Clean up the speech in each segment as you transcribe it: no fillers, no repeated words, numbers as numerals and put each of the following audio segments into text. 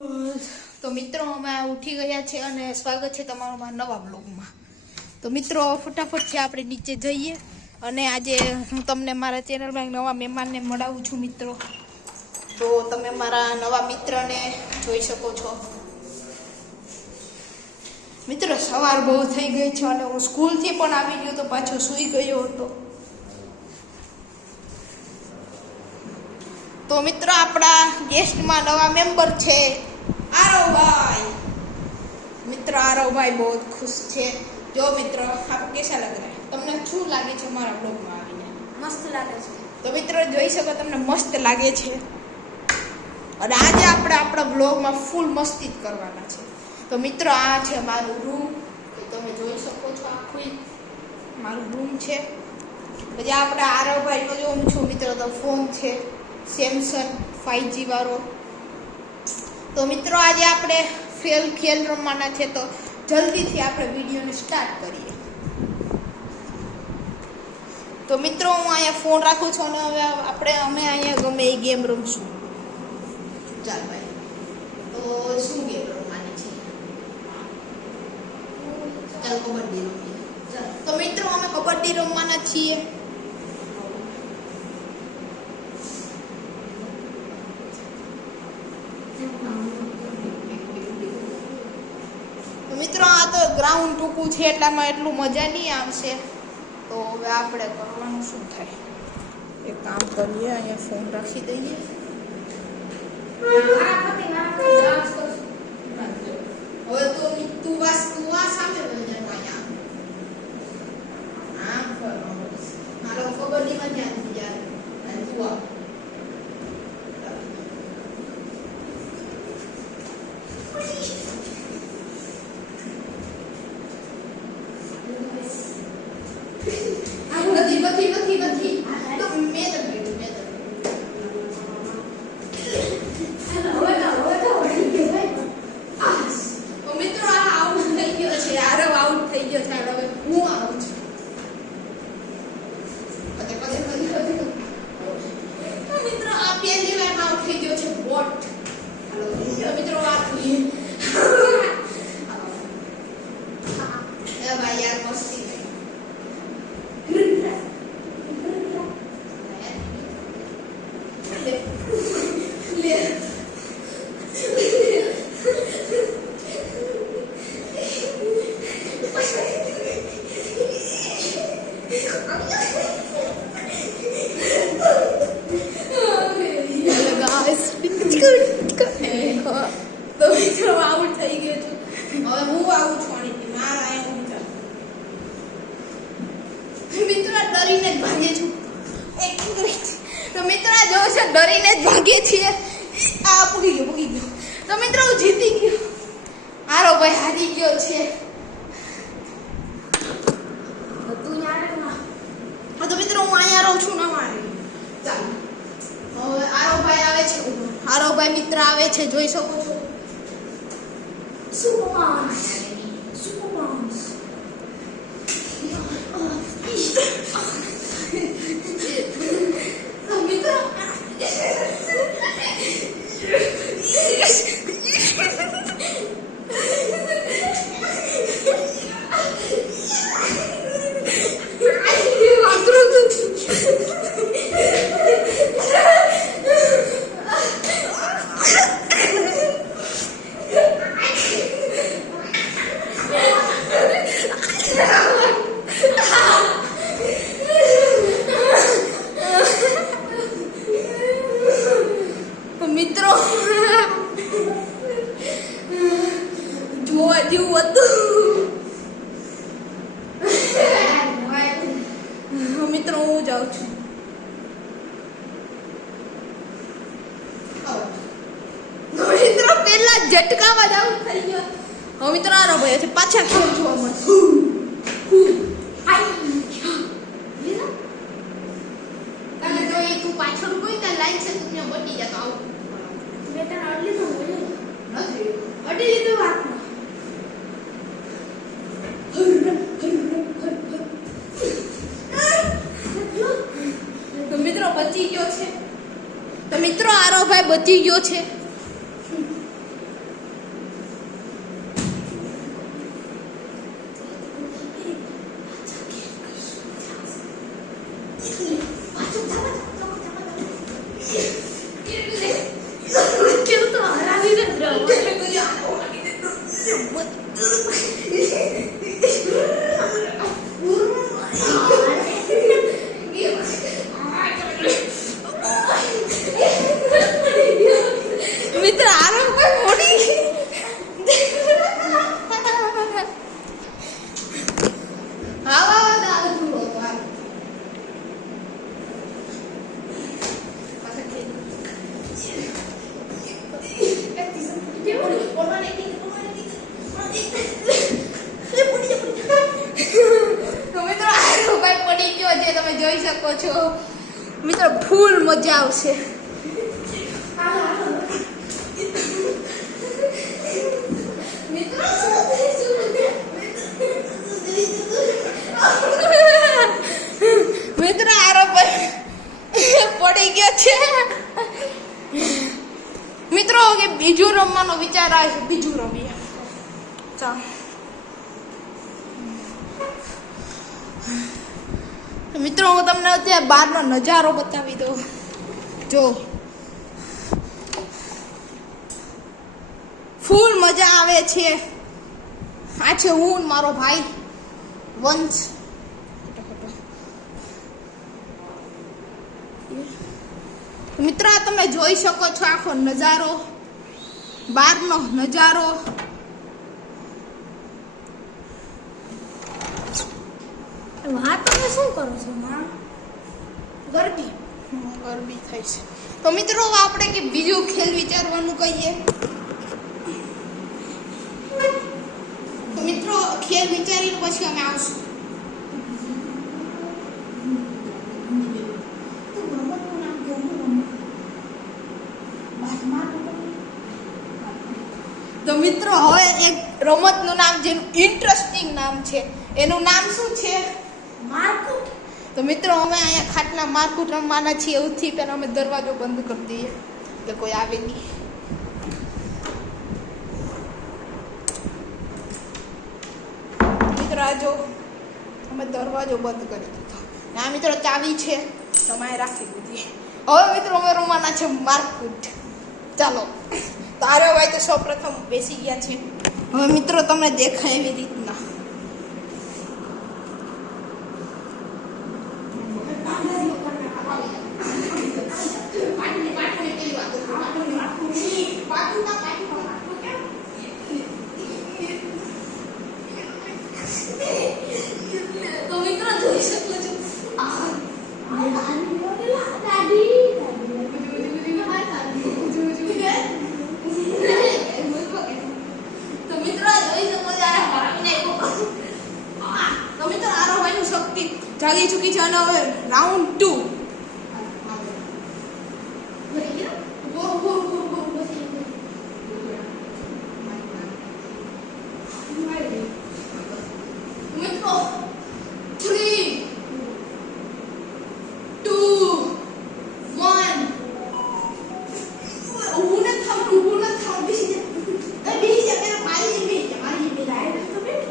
તો મિત્રો અમે ઉઠી ગયા છે અને સ્વાગત છે તમારું મારા નવા બ્લોગમાં. તો મિત્રો ફટાફટથી આપણે નીચે જઈએ અને આજે હું તમને મારા ચેનલમાં એક નવા મહેમાનને મળાવું છું મિત્રો. તો તમે મારા નવા મિત્રને જોઈ શકો છો. મિત્રો સવાર બહુ થઈ ગઈ છે અને હું સ્કૂલથી પણ આવી ગયો તો પાછો સૂઈ ગયો હતો. તો મિત્રો આપણા ગેસ્ટમાં નવા મેમ્બર છે आरव मित्र आरव भाई बहुत खुश है. जो मित्र आपको कैसा लग रहा है? તમને શું લાગે છે મારા બ્લોગમાં આવીને? મસ્ત લાગે છે. તો મિત્રો જોઈ શકો તમને મસ્ત લાગે છે અને આજે આપણે આપણા બ્લોગમાં ફૂલ મસ્તી જ કરવાના છે. તો મિત્રો આ છે મારું રૂમ, તો તમે જોઈ શકો છો આખું મારું રૂમ છે. પછી આપણે આરવ ભાઈનો જોઉં છું મિત્રો તો ફોન છે સેમસંગ 5G વાળો. તો મિત્રો આજે આપણે ખેલ રમવાના છે, તો જલ્દીથી આપણે વિડીયોને સ્ટાર્ટ કરીએ. તો મિત્રો હું અહીંયા ફોન રાખું છું અને હવે અમે અહીંયા ગમે એ ગેમ રમશું. ચાલ ભાઈ, તો શું ગેમ રમવાની છે? ચાલ કબડ્ડી રમીએ. તો મિત્રો અમે કબડ્ડી રમવાના છીએ. મિત્રો આ તો ગ્રાઉન્ડ ટૂંકું છે એટલામાં એટલું મજા નહીં આવશે. તો હવે આપણે કરવાનું શું થાય, એક કામ કરીએ, અહીંયા ફોન રાખી દઈએ. હવે તો તું આ સામે મારો કબડ્ડીમાં ધ્યાન યાર તું આ નથી તો મેં તો મિત્રો આ આઉટ થઈ ગયો છે. આરવ આઉટ થઈ ગયો છે. હવે હું આઉટ છું. મિત્રો આ પહેલી વાર આઉટ થઈ ગયો છે બોટ. હાલો મિત્રો વાત કરીએ. એ ભાઈ યાર મસ્તી તો મિત્રો આઉટ થઈ ગયો છું. હવે હું આવું છું આની મારા અહીંયા મિત્રો ડરીને જ ભાગે છું. એક મિનિટ. તો મિત્રો આ જો છે ડરીને જ ભાગે છીએ. આ પૂગી ગયો. તો મિત્રો હું જીતી ગયો. હારો ભાઈ હારી ગયો છે. તું યાર તો મિત્રો હું અહીંયા રહું છું ના મારે. ચાલો હવે આરો ભાઈ આવે છે. આરો ભાઈ મિત્ર આવે છે, જોઈ શકો છો. સુપરમાન્સ મિત્રો મિત્રો જોવા જેવું હતું. મિત્રો હું જાઉં છું. મિત્રો પેલા ઝટકામાં જ આઉટ થઈ ગયો. હવે મિત્રો આરો ભાઈ છે પાછા ખેલ જોવા મળશે. તને જો એ તું પાછળ કોઈ ત્યાં લાઈન છે તું ત્યાં બટી જતો આવું. મેં તને અડલી તો નથી અડી લીધું હાથમાં. તો મિત્રો બચી ગયો છે. તો મિત્રો આરો ભાઈ બચી ગયો છે. છો મિત્રો, ફૂલ મજા આવશે. મિત્રો આરો પડી ગયો છે મિત્રો. કે બીજું રમવાનો વિચાર આવે છે, બીજું રમીએ. ચાલો મિત્રો, હું તમને અત્યારે બહારનો નજારો બતાવી દઉં. જો ફૂલ મજા આવે છે. આ છે હું મારો ભાઈ વંશ. મિત્રો આ તમે જોઈ શકો છો આખો નજારો, બહારનો નજારો. વાત તમે શું કરો છો માં? ગરબી થાય છે. તો મિત્રો આપણે કે બીજું ખેલ વિચારવાનું કહીએ. તો મિત્રો ખેલ વિચારીને પછી અમે આવશું. તો મિત્રો હવે એક રમતનું નામ, જેનું ઇન્ટરેસ્ટિંગ નામ છે, એનું નામ શું છે? મારકુટ. તો મિત્રો અમે અહીંયા ખાટલા મારકુટ રમવાના છીએ. એવુંથી પહેલા અમે દરવાજો બંધ કરી દઈએ કે કોઈ આવે નહીં. મિત્રો આ જો અમે દરવાજો બંધ કરી દીધો. આ મિત્રો ચાવી છે, તમારે રાખી દીધી. હવે મિત્રો અમે રમવાના છે મારકુટ. ચાલો તો આર્યો ભાઈ તો સૌપ્રથમ બેસી ગયા છે. હવે મિત્રો તમને દેખાય એવી રીતના જાગી ચૂકી છે. અને હવે રાઉન્ડ 2. મિત્રો 3, 2, 1. ઊભું ન થાવ, બેસી જા. મારી રાઈડ તો બેઠ.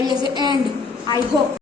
કરીએ છીએ એન્ડ આઈ હોપ